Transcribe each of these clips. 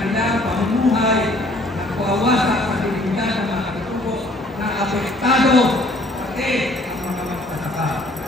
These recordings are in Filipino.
kanilang pamumuhay na kuawa sa pagdidigan ng mga katubo na apektado pati ang mga magsasaka.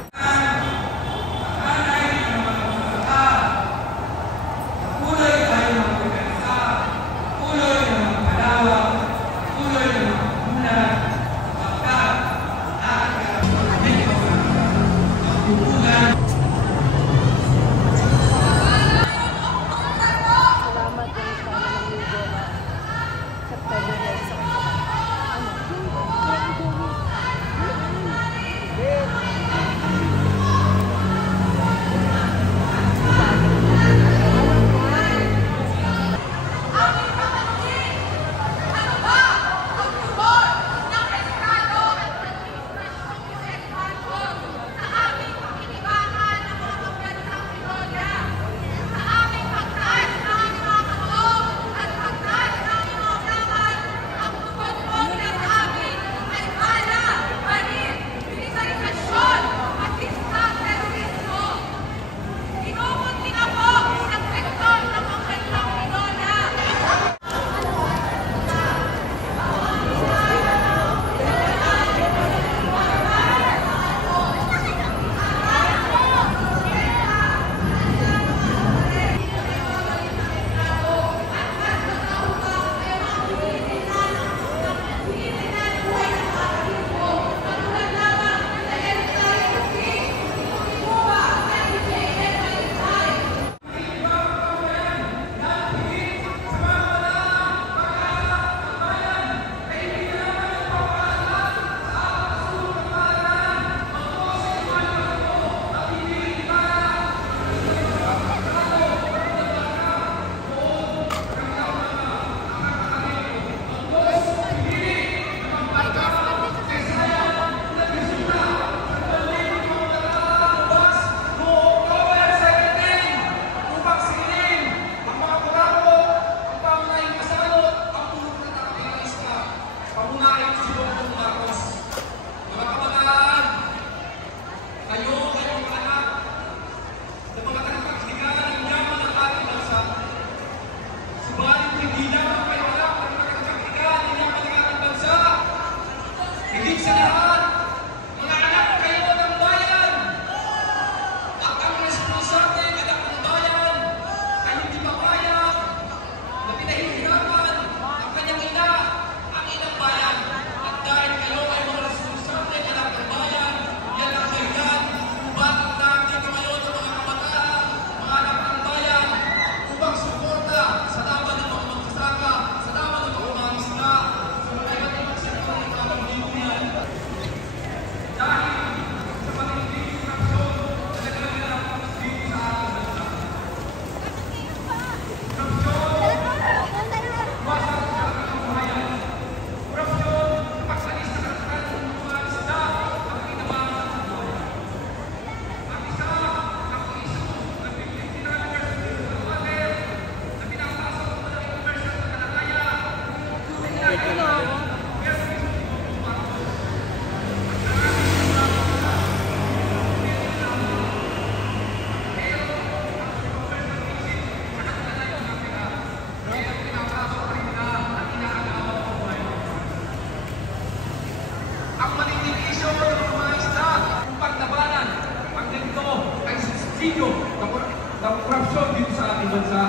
ng korupsyon dito sa ating bansa.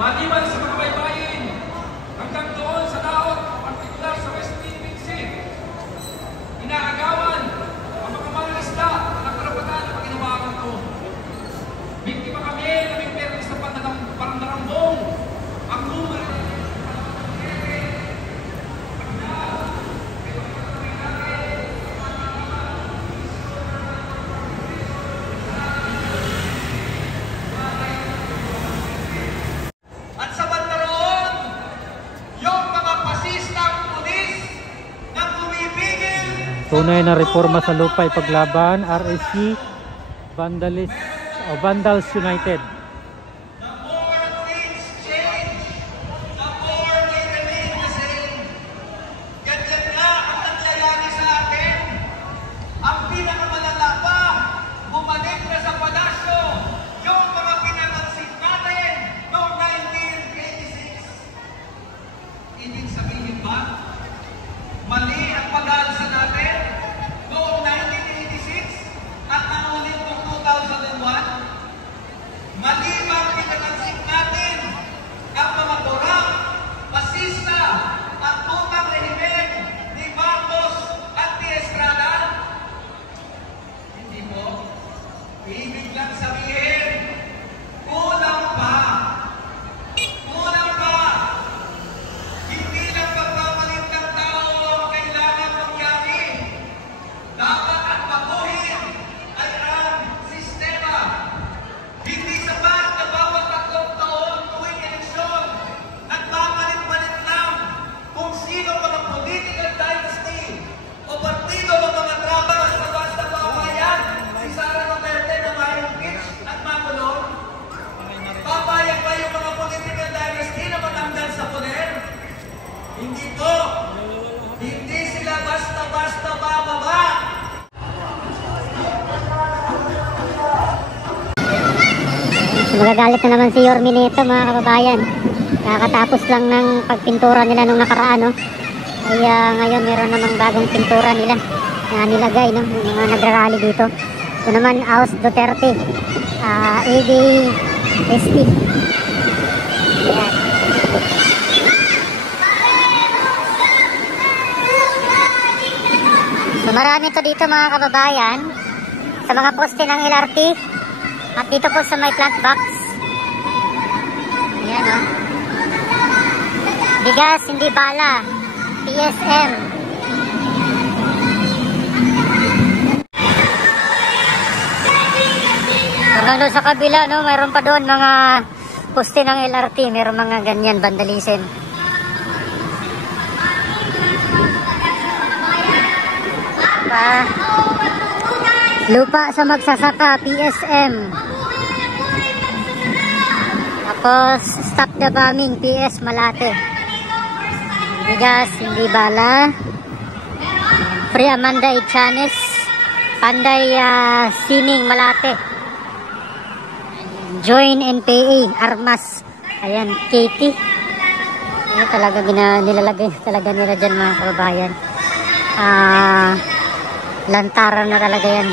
Maliban sa mga baybayin, hanggang doon sa laot, partikular sa West Philippine Sea, inaagawan ang mga mangingisda ng karapatan na pagkinabangan ko. Biktima kami na may permis na pandarambong ang numero. Tunay na reforma sa lupay paglaban, RSU, Vandals United. Hindi po. Hindi sila basta-basta bababa. Magagalit na naman si Yormi nito mga kababayan. Kakatapos lang ng pagpintura nila nung nakaraan, no? Ay ngayon meron namang bagong pintura nila na nilagay, no? Yung mga nagrarally dito. Ito naman, Aos Duterte, ADST. Ayan. So marami to dito mga kababayan sa mga poste ng LRT at dito po sa may plant box. Ayan, no? Bigas, hindi bala. PSM. Hanggang doon sa kabila, no, mayroon pa doon mga poste ng LRT, mayroon mga ganyan, vandalism. Lupa sa magsasaka, PSM. Tapos, stop the bombing, PS Malate. Bigas, hindi bala. Free Amanda Ichanes, Panday Sining Malate. Join NPA, Armas. Ayan, Katie. Ayan, talaga nilalagay talaga nila dyan mga kababayan. Lantaran na talaga yan.